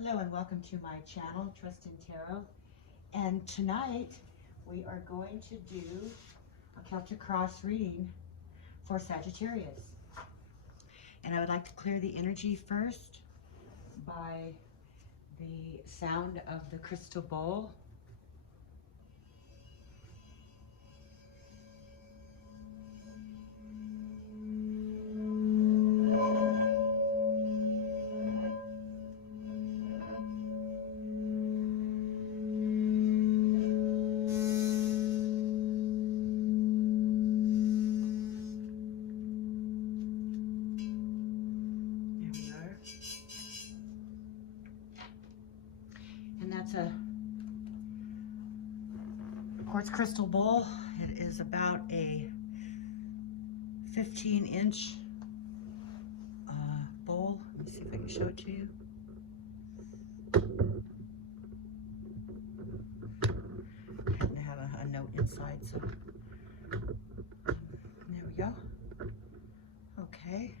Hello and welcome to my channel, Trust in Tarot. And tonight we are going to do a Celtic cross reading for Sagittarius. And I would like to clear the energy first by the sound of the crystal bowl. And that's a quartz crystal bowl. It is about a 15-inch bowl. Let me see if I can show it to you. And I have a note inside, so there we go. Okay.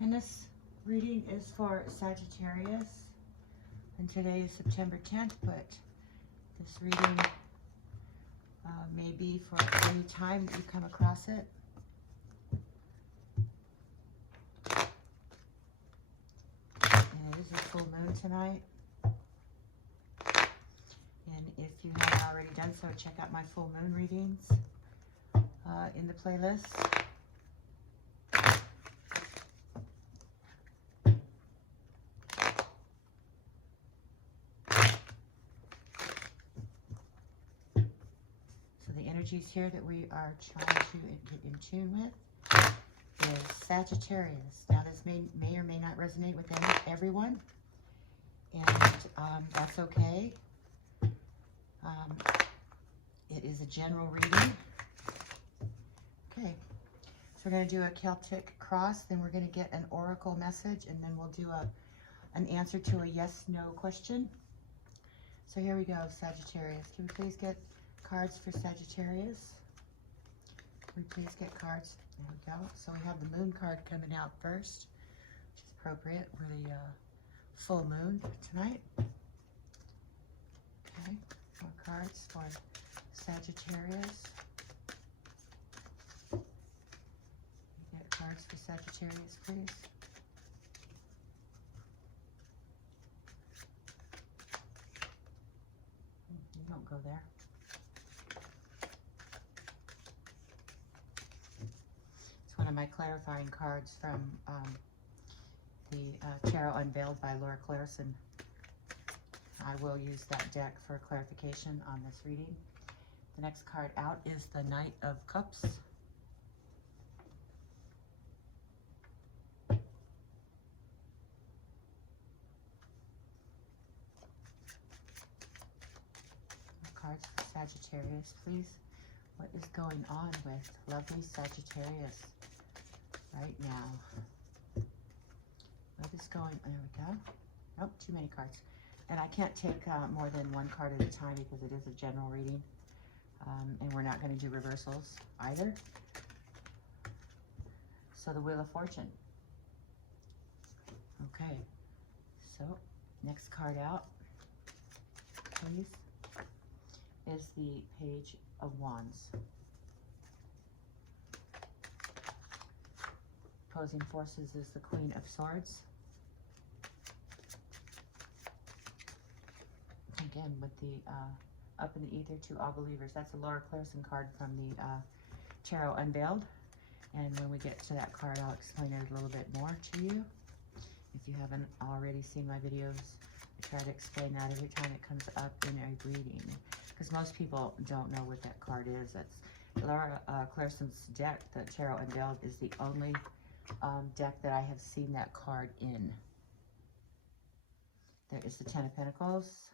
And this reading is for Sagittarius. And today is September 10th, but this reading may be for any time that you come across it. And it is a full moon tonight. And if you haven't already done so, check out my full moon readings in the playlist. Energies here that we are trying to get in tune with is Sagittarius. Now this may or may not resonate with everyone, and that's okay. It is a general reading. Okay, so we're going to do a Celtic cross, then we're going to get an oracle message, and then we'll do an answer to a yes/no question. So here we go, Sagittarius. Can we please get cards for Sagittarius? Can we please get cards? There we go. So we have the moon card coming out first, which is appropriate. We're the full moon tonight. Okay, more cards for Sagittarius. Get cards for Sagittarius, please. You don't go there. One of my clarifying cards from the Tarot Unveiled by Laura Clarison. I will use that deck for clarification on this reading. The next card out is the Knight of Cups. Cards for Sagittarius, please. What is going on with lovely Sagittarius right now? What is going, there we go. Nope, too many cards. And I can't take more than one card at a time because it is a general reading. And we're not going to do reversals either. So the Wheel of Fortune. Okay, so next card out, please, is the Page of Wands. Opposing forces is the Queen of Swords. Again, with the up in the ether, two all believers. That's a Laura Clarison card from the Tarot Unveiled. And when we get to that card, I'll explain it a little bit more to you. If you haven't already seen my videos, I try to explain that every time it comes up in a reading, because most people don't know what that card is. That's Laura Clarison's deck. The Tarot Unveiled is the only deck that I have seen that card in. There is the Ten of Pentacles.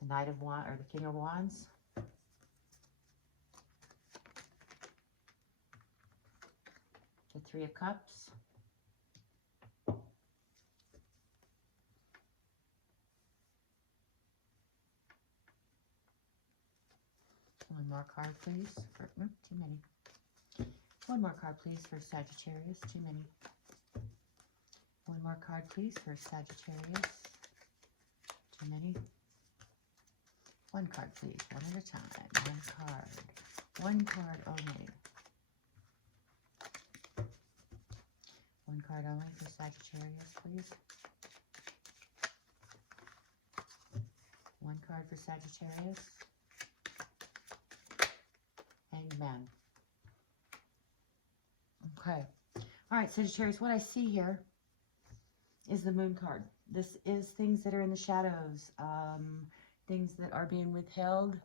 The Knight of Wands, or the King of Wands. The Three of Cups. more card, please. Too many. One more card, please, for Sagittarius. Too many. One more card, please, for Sagittarius. Too many. One card, please. One at a time. One card. One card only. One card only for Sagittarius, please. One card for Sagittarius. Hangman. Okay. All right, Sagittarius, what I see here is the Moon card. This is things that are in the shadows, things that are being withheld.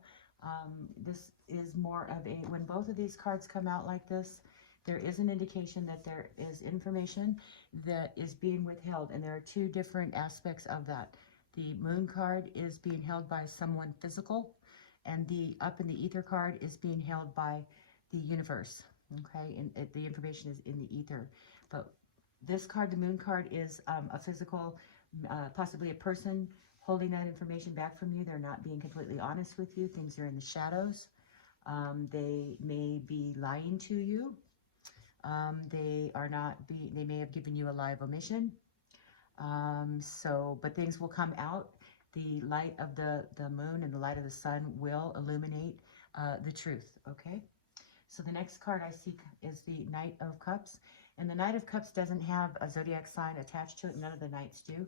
This is more of a, when both of these cards come out like this, there is an indication that there is information that is being withheld, and there are two different aspects of that. The Moon card is being held by someone physical, and the Up in the Ether card is being held by the universe, okay? And the information is in the ether. But this card, the Moon card, is a physical, possibly a person holding that information back from you. They're not being completely honest with you. Things are in the shadows. They may be lying to you. They may have given you a lie of omission. But things will come out. The light of the moon and the light of the sun will illuminate the truth, okay? So the next card I see is the Knight of Cups. And the Knight of Cups doesn't have a zodiac sign attached to it. None of the Knights do.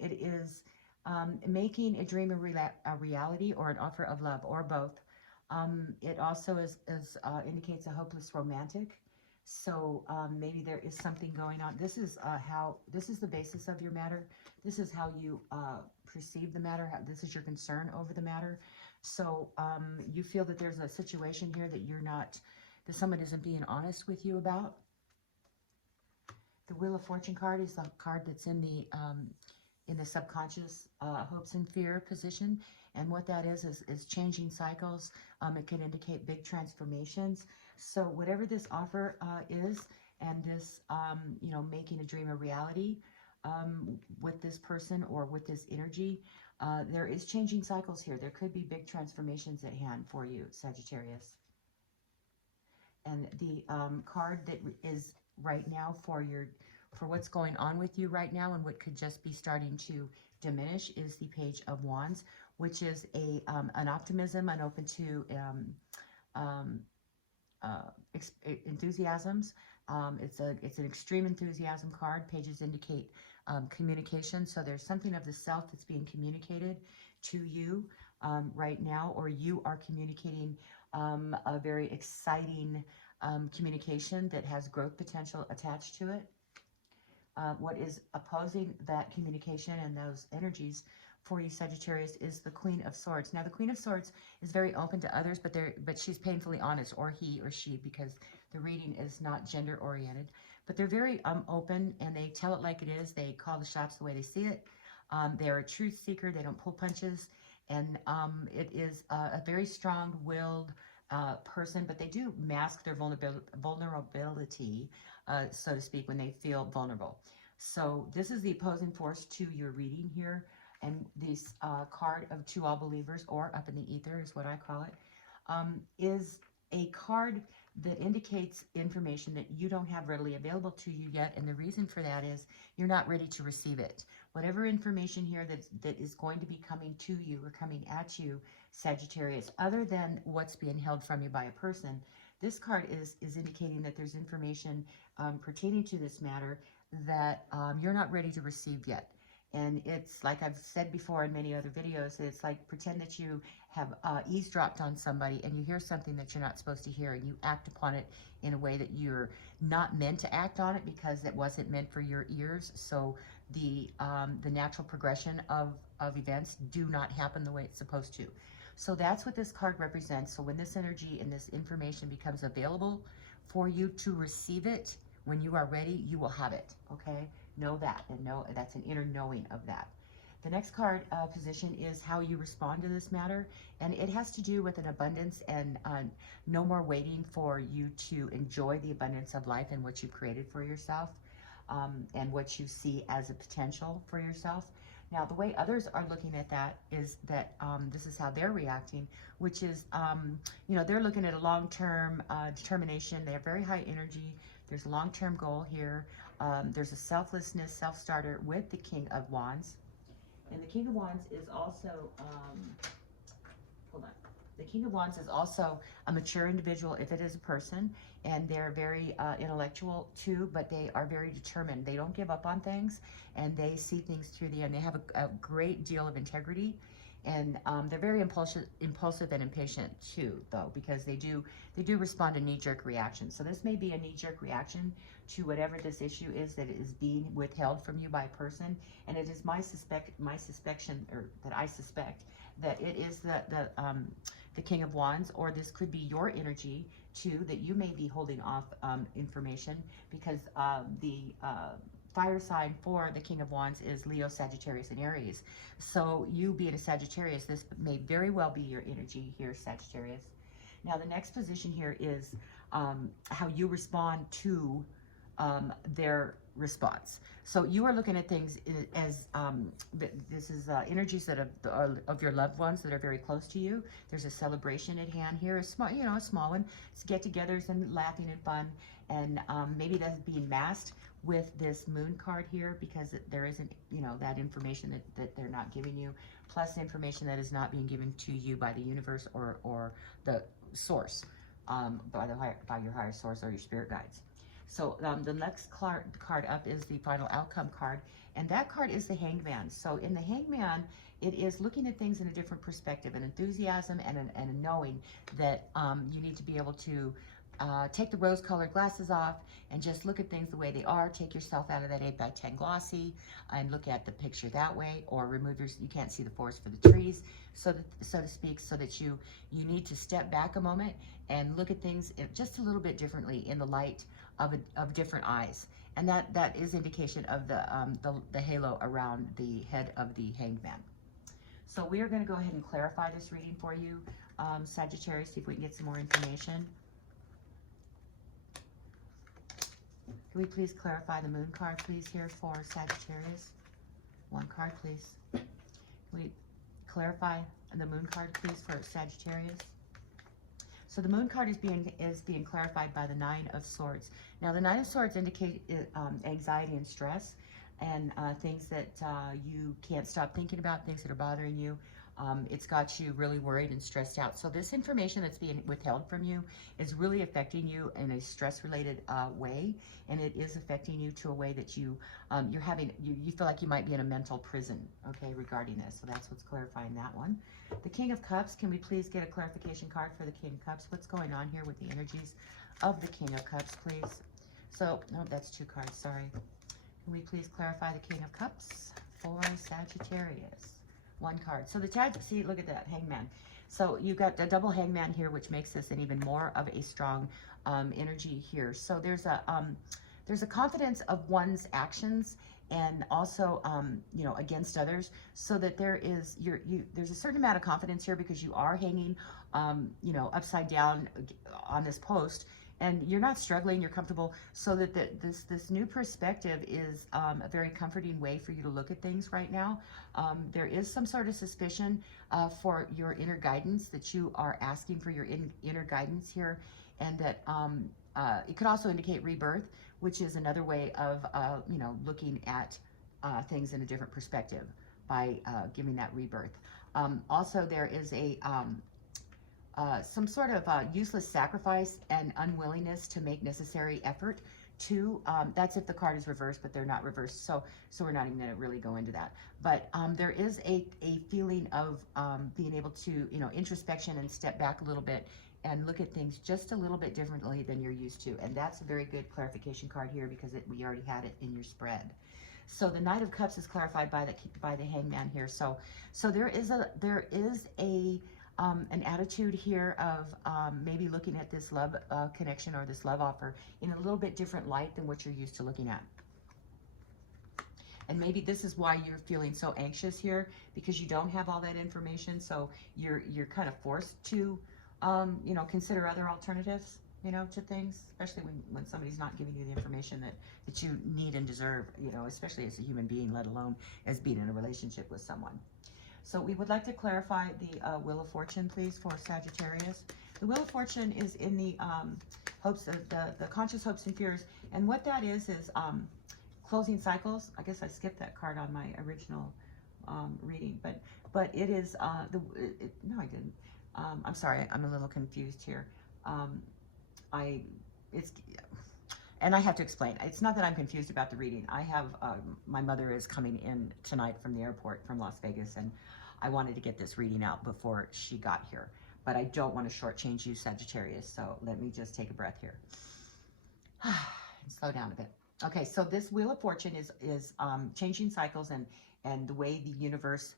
It is making a dream a reality, or an offer of love, or both. It also indicates a hopeless romantic. So maybe there is something going on. This is the basis of your matter. This is how you perceive the matter. This is your concern over the matter. So you feel that there's a situation here that that someone isn't being honest with you about. The Wheel of Fortune card is the card that's in the subconscious hopes and fear position. And what that is changing cycles. It can indicate big transformations. So whatever this offer is, and this, making a dream a reality with this person or with this energy, there is changing cycles here. There could be big transformations at hand for you, Sagittarius. And the card that is right now for what's going on with you right now, and what could just be starting to diminish, is the Page of Wands, which is an optimism, an open to enthusiasms. It's an extreme enthusiasm card. Pages indicate communication. So there's something of the self that's being communicated to you right now, or you are communicating a very exciting communication that has growth potential attached to it. What is opposing that communication and those energies for you, Sagittarius, is the Queen of Swords. Now, the Queen of Swords is very open to others, but she's painfully honest, or he or she, because the reading is not gender oriented. But they're very open, and they tell it like it is. They call the shots the way they see it. They're a truth seeker. They don't pull punches, and it is a very strong-willed person, but they do mask their vulnerability, so to speak, when they feel vulnerable. So this is the opposing force to your reading here. And this card of To All Believers, or Up in the Ether is what I call it, is a card that indicates information that you don't have readily available to you yet. And the reason for that is you're not ready to receive it. Whatever information here that is going to be coming to you or coming at you, Sagittarius, other than what's being held from you by a person, this card is indicating that there's information pertaining to this matter that you're not ready to receive yet. And it's like I've said before in many other videos, it's like pretend that you have eavesdropped on somebody and you hear something that you're not supposed to hear, and you act upon it in a way that you're not meant to act on it because it wasn't meant for your ears. So the natural progression of events do not happen the way it's supposed to. So that's what this card represents. So when this energy and this information becomes available for you to receive it, when you are ready, you will have it, okay? Know that, and know that's an inner knowing of that. The next card position is how you respond to this matter, and it has to do with an abundance and no more waiting for you to enjoy the abundance of life and what you've created for yourself, and what you see as a potential for yourself. Now, the way others are looking at that is that this is how they're reacting, which is, you know, they're looking at a long-term determination. They have very high energy. There's a long-term goal here. There's a selflessness, self-starter with the King of Wands. And the King of Wands is also, hold on. The King of Wands is also a mature individual if it is a person, and they're very intellectual too, but they are very determined. They don't give up on things, and they see things through the end. They have a great deal of integrity, and they're very impulsive and impatient too, though, because they do respond to knee-jerk reactions. So this may be a knee-jerk reaction to whatever this issue is that is being withheld from you by a person, and it is my suspicion, or that I suspect that it is the King of Wands, or this could be your energy too, that you may be holding off information, because the fire sign for the King of Wands is Leo, Sagittarius, and Aries. So you being a Sagittarius, this may very well be your energy here, Sagittarius. Now the next position here is how you respond to their response. So you are looking at things as this is energies that are of your loved ones that are very close to you. There's a celebration at hand here, a small, you know, a small one. It's get-togethers and laughing and fun, and maybe that's being masked with this moon card here, because there isn't, you know, that information that they're not giving you, plus information that is not being given to you by the universe or the source, by your higher source or your spirit guides. So the next card up is the final outcome card, and that card is the Hangman. So in the Hangman, it is looking at things in a different perspective, an enthusiasm and a knowing that you need to be able to take the rose-colored glasses off and just look at things the way they are. Take yourself out of that 8x10 glossy and look at the picture that way, or remove you can't see the forest for the trees, so to speak, so that you need to step back a moment and look at things just a little bit differently in the light of different eyes. And that is indication of the halo around the head of the Hanged Man. So we are going to go ahead and clarify this reading for you, Sagittarius, see if we can get some more information. Can we please clarify the moon card, please, here for Sagittarius? One card, please. Can we clarify the moon card, please, for Sagittarius? So the moon card is being clarified by the Nine of Swords. Now, the Nine of Swords indicate anxiety and stress, and things that you can't stop thinking about, things that are bothering you. It's got you really worried and stressed out. So this information that's being withheld from you is really affecting you in a stress-related way, and it is affecting you to a way that you feel like you might be in a mental prison, okay, regarding this. So that's what's clarifying that one. The King of Cups, can we please get a clarification card for the King of Cups? What's going on here with the energies of the King of Cups, please? So, no, that's two cards, sorry. Can we please clarify the King of Cups for Sagittarius? One card. So see, look at that, Hangman. So you've got a double Hangman here, which makes this an even more of a strong energy here. So there's a confidence of one's actions, and also you know, against others, so that there's a certain amount of confidence here, because you are hanging you know, upside down on this post, and you're not struggling, you're comfortable, so that this new perspective is a very comforting way for you to look at things right now. There is some sort of suspicion for your inner guidance, that you are asking for your inner guidance here, and that it could also indicate rebirth, which is another way of you know, looking at things in a different perspective by giving that rebirth. Also, there is some sort of useless sacrifice and unwillingness to make necessary effort to, that's if the card is reversed, but they're not reversed, so we're not even going to really go into that. But there is a feeling of being able to, you know, introspection and step back a little bit and look at things just a little bit differently than you're used to. And that's a very good clarification card here, because we already had it in your spread. So the Knight of Cups is clarified by the Hangman here. So there is an attitude here of maybe looking at this love connection or this love offer in a little bit different light than what you're used to looking at. And maybe this is why you're feeling so anxious here, because you don't have all that information. So you're kind of forced to, you know, consider other alternatives. you know, to things, especially when somebody's not giving you the information that you need and deserve, you know, especially as a human being, let alone as being in a relationship with someone. So we would like to clarify the Wheel of Fortune, please, for Sagittarius. The Wheel of Fortune is in the hopes of the conscious hopes and fears. And what that is closing cycles. I guess I skipped that card on my original reading, but it is, no, I didn't. I'm sorry, I'm a little confused here. And I have to explain. It's not that I'm confused about the reading. I have, my mother is coming in tonight from the airport from Las Vegas, and I wanted to get this reading out before she got here. But I don't want to shortchange you, Sagittarius, so let me just take a breath here. And slow down a bit. Okay, so this Wheel of Fortune is changing cycles and the way the universe,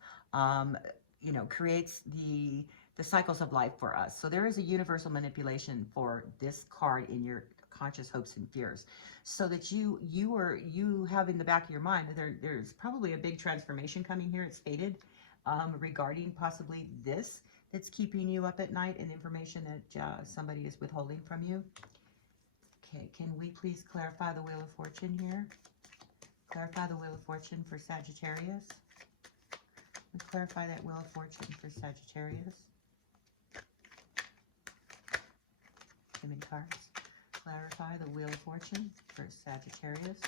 you know, creates the cycles of life for us. So there is a universal manipulation for this card in your conscious hopes and fears, so that you have in the back of your mind that there's probably a big transformation coming here. It's fated regarding possibly this that's keeping you up at night, and information that somebody is withholding from you. Okay, can we please clarify the Wheel of Fortune here? Clarify the Wheel of Fortune for Sagittarius. Let's clarify that Wheel of Fortune for Sagittarius. Too many cards. Clarify the Wheel of Fortune for Sagittarius.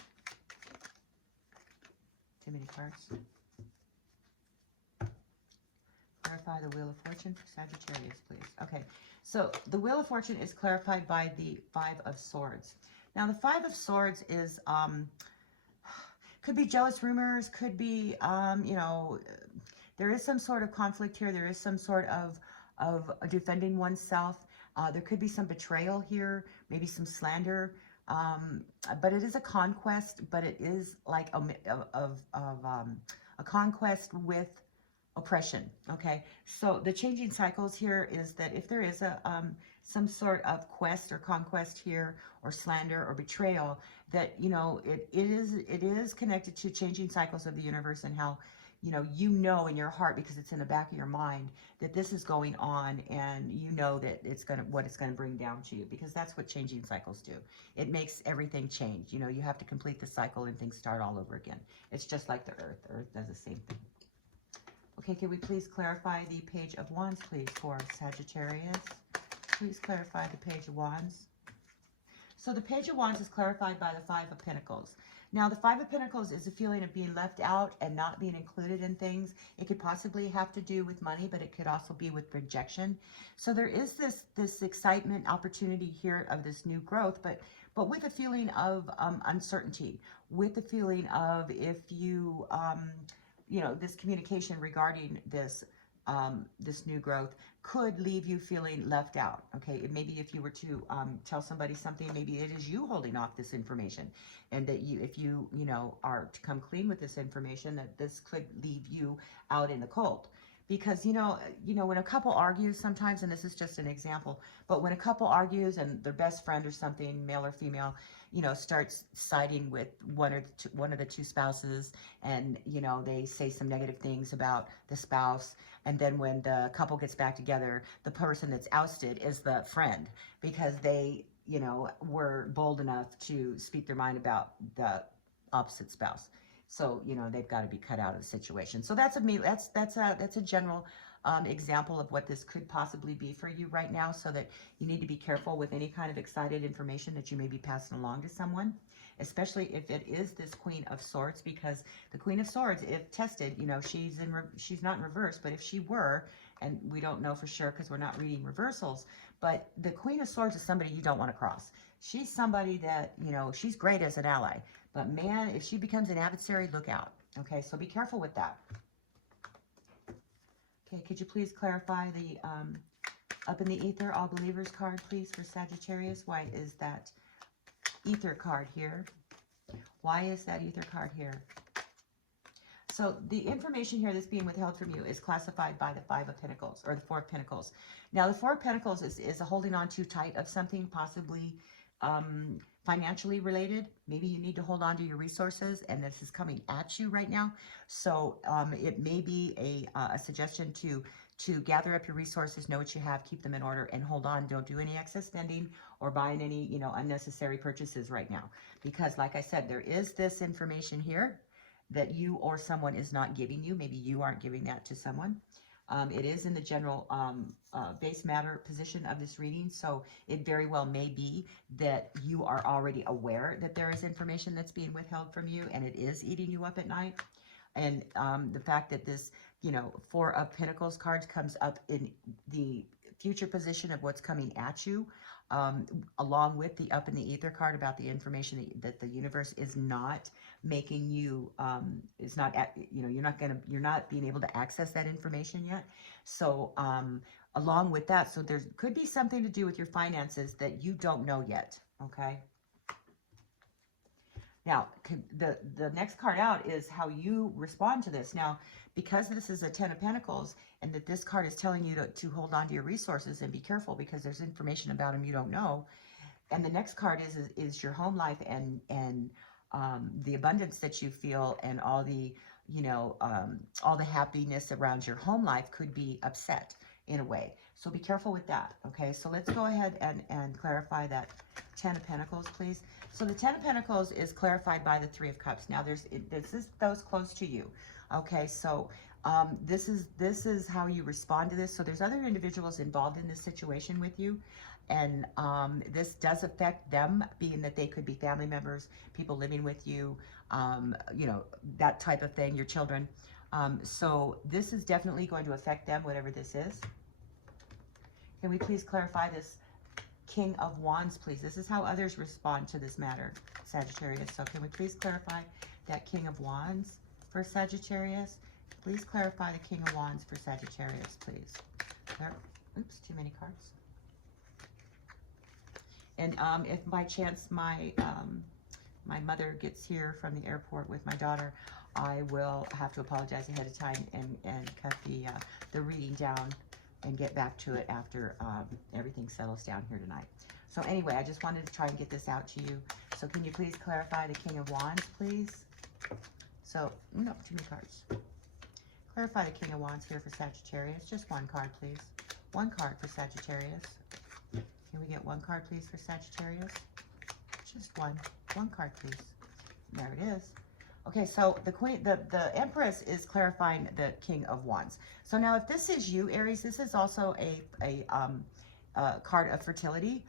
Too many cards. Clarify the Wheel of Fortune for Sagittarius, please. Okay, so the Wheel of Fortune is clarified by the Five of Swords. Now, the Five of Swords is, could be jealous rumors, could be, you know, there is some sort of conflict here. There is some sort of defending oneself. There could be some betrayal here, maybe some slander. But it is a conquest, but it is like a conquest with oppression. Okay, so the changing cycles here is that if there is some sort of quest or conquest here, or slander or betrayal, that, you know, it is connected to changing cycles of the universe, and how, you know in your heart, because it's in the back of your mind, that this is going on, and you know that what it's gonna bring down to you, because that's what changing cycles do. It makes everything change. You know, you have to complete the cycle and things start all over again. It's just like the Earth. The Earth does the same thing. Okay, can we please clarify the Page of Wands, please, for Sagittarius? Please clarify the Page of Wands. So the Page of Wands is clarified by the Five of Pentacles. Now, the Five of Pentacles is a feeling of being left out and not being included in things. It could possibly have to do with money, but it could also be with rejection. So there is this excitement, opportunity here of this new growth, but with a feeling of uncertainty, with the feeling of, if you, this communication regarding this new growth could leave you feeling left out. Okay, maybe if you were to tell somebody something, maybe it is you holding off this information, and that if you are to come clean with this information, that this could leave you out in the cold. Because when a couple argues sometimes, and this is just an example, but when a couple argues and their best friend or something, male or female, starts siding with one of the two spouses, and they say some negative things about the spouse, and then when the couple gets back together, the person that's ousted is the friend, because they were bold enough to speak their mind about the opposite spouse. So they've got to be cut out of the situation. So that's a general example of what this could possibly be for you right now, so that you need to be careful with any kind of excited information that you may be passing along to someone, especially if it is this Queen of Swords, because the Queen of Swords, if tested, she's not in reverse, but if she were, and we don't know for sure because we're not reading reversals, but the Queen of Swords is somebody you don't want to cross. She's somebody that, she's great as an ally, but man, if she becomes an adversary, look out. Okay, so be careful with that. Okay, could you please clarify the Up in the Ether, All Believers card, please, for Sagittarius? Why is that Ether card here? Why is that Ether card here? So the information here that's being withheld from you is classified by the Five of Pentacles, or the Four of Pentacles. Now, the Four of Pentacles is a holding on too tight of something, possibly financially related. Maybe you need to hold on to your resources, and this is coming at you right now. So it may be a suggestion to to gather up your resources, know what you have, keep them in order, and hold on. Don't do any excess spending or buying any, you know, unnecessary purchases right now. Because like I said, there is this information here that you or someone is not giving you. Maybe you aren't giving that to someone. It is in the general base matter position of this reading, so it very well may be that you are already aware that there is information that's being withheld from you, and it is eating you up at night. And the fact that this, you know, Four of Pentacles cards comes up in the future position of what's coming at you, along with the Up in the Ether card about the information that the universe is not making you, is not, you know, you're not being able to access that information yet. So along with that, so there could be something to do with your finances that you don't know yet, okay? Now, the next card out is how you respond to this. Now, because this is a Ten of Pentacles, and that this card is telling you to hold on to your resources and be careful because there's information about them you don't know. And the next card is your home life and the abundance that you feel, and all the, you know, all the happiness around your home life could be upset in a way. So be careful with that, okay? So let's go ahead and clarify that Ten of Pentacles, please. So the Ten of Pentacles is clarified by the Three of Cups. Now, this is those close to you, okay? So this is how you respond to this. So there's other individuals involved in this situation with you, and this does affect them, being that they could be family members, people living with you, you know, that type of thing, your children. So this is definitely going to affect them, whatever this is. Can we please clarify this King of Wands, please? This is how others respond to this matter, Sagittarius. So can we please clarify that King of Wands for Sagittarius? Please clarify the King of Wands for Sagittarius, please. Oops, too many cards. And if by chance my my mother gets here from the airport with my daughter, I will have to apologize ahead of time and cut the reading down and get back to it after everything settles down here tonight. So anyway, I just wanted to try and get this out to you. So can you please clarify the King of Wands, please? So, no, too many cards. Clarify the King of Wands here for Sagittarius. Just one card, please. One card for Sagittarius. Can we get one card, please, for Sagittarius? Just one. One card, please. There it is. Okay, so the Empress is clarifying the King of Wands. So now, if this is you, Aries, this is also a card of fertility.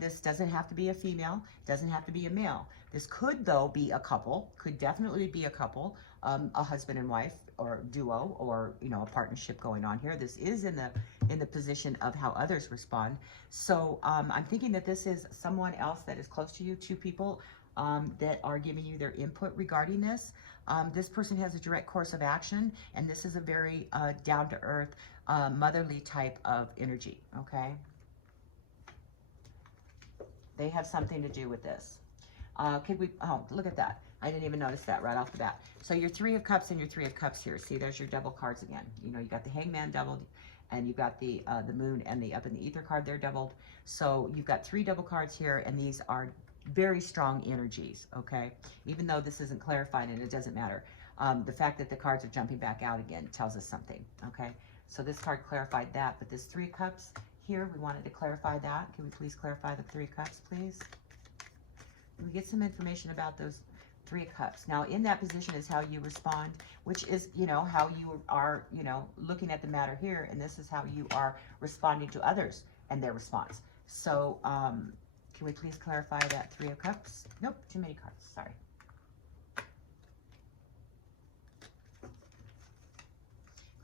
This doesn't have to be a female, doesn't have to be a male. This could, though, be a couple. Could definitely be a couple, a husband and wife, or duo, or, you know, a partnership going on here. This is in the position of how others respond. So I'm thinking that this is someone else that is close to you, two people that are giving you their input regarding this. This person has a direct course of action, and this is a very down-to-earth, motherly type of energy, okay? They have something to do with this. Could we, oh, look at that. I didn't even notice that right off the bat. So your Three of Cups and your Three of Cups here. See, there's your double cards again. You know, you got the Hangman doubled, and you've got the Moon and the Up in the Ether card, they're doubled. So you've got three double cards here, and these are very strong energies, okay? Even though this isn't clarified, and it doesn't matter. The fact that the cards are jumping back out again tells us something, okay? So this card clarified that, but this Three of Cups here, we wanted to clarify that. Can we please clarify the Three of Cups, please? Can we get some information about those Three of Cups? Now, in that position is how you respond, which is, you know, how you are, you know, looking at the matter here, and this is how you are responding to others and their response. So, can we please clarify that Three of Cups? Nope, too many cards, sorry.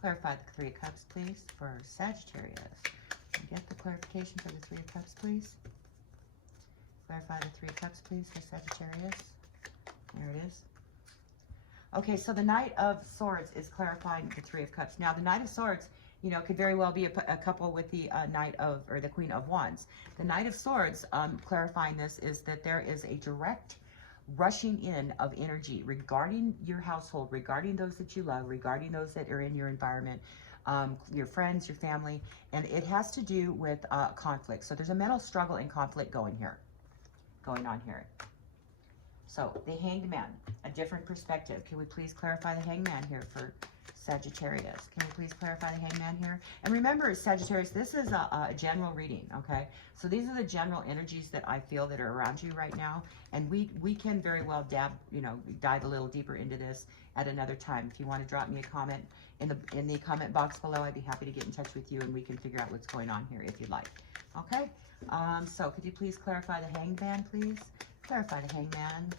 Clarify the Three of Cups, please, for Sagittarius. Can we get the clarification for the Three of Cups, please? Clarify the Three of Cups, please, for Sagittarius. There it is. Okay, so the Knight of Swords is clarifying the Three of Cups. Now, the Knight of Swords, you know, could very well be a couple with the Knight of, or the Queen of Wands. The Knight of Swords, clarifying this, is that there is a direct rushing in of energy regarding your household, regarding those that you love, regarding those that are in your environment, your friends, your family, and it has to do with conflict. So there's a mental struggle and conflict going on here. So the Hanged Man, a different perspective. Can we please clarify the Hanged Man here for Sagittarius? Can we please clarify the Hanged Man here? And remember, Sagittarius, this is a general reading, okay? So these are the general energies that I feel that are around you right now. And we can very well dive a little deeper into this at another time. If you want to drop me a comment in the comment box below, I'd be happy to get in touch with you and we can figure out what's going on here if you'd like. Okay? So could you please clarify the Hanged Man, please? Clarify the Hanged Man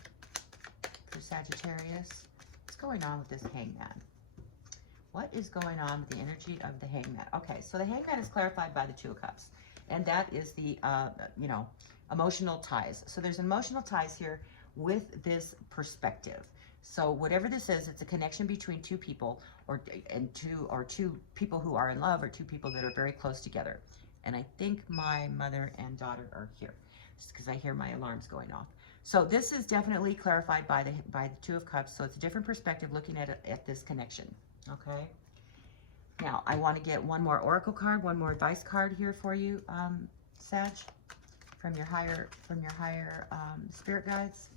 for Sagittarius. What's going on with this Hanged Man? What is going on with the energy of the Hanged Man? Okay, so the Hanged Man is clarified by the Two of Cups. And that is the, emotional ties. So there's emotional ties here with this perspective. So whatever this is, it's a connection between two people or two people who are in love or two people that are very close together. And I think my mother and daughter are here just because I hear my alarms going off. So this is definitely clarified by the Two of Cups. So it's a different perspective looking at this connection. Okay. Now I want to get one more oracle card, one more advice card here for you, Sag, from your higher spirit guides.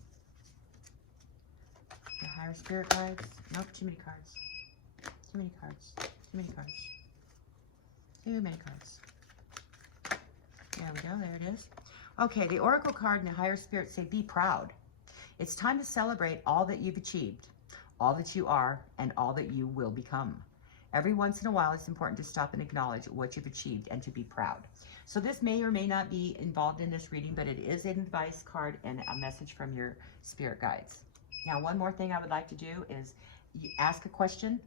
Your higher spirit guides. Nope, too many cards. Too many cards. Too many cards. Too many cards. There we go. There it is. Okay, the oracle card and the higher spirit say, be proud. It's time to celebrate all that you've achieved, all that you are, and all that you will become. Every once in a while, it's important to stop and acknowledge what you've achieved and to be proud. So this may or may not be involved in this reading, but it is an advice card and a message from your spirit guides. Now, one more thing I would like to do is ask a question.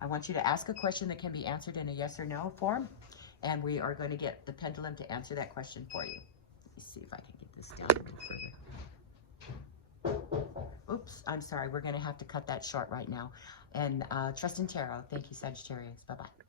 I want you to ask a question that can be answered in a yes or no form. And we are going to get the pendulum to answer that question for you. Let me see if I can get this down a little further. Oops, I'm sorry. We're going to have to cut that short right now. And trust in tarot. Thank you, Sagittarius. Bye-bye.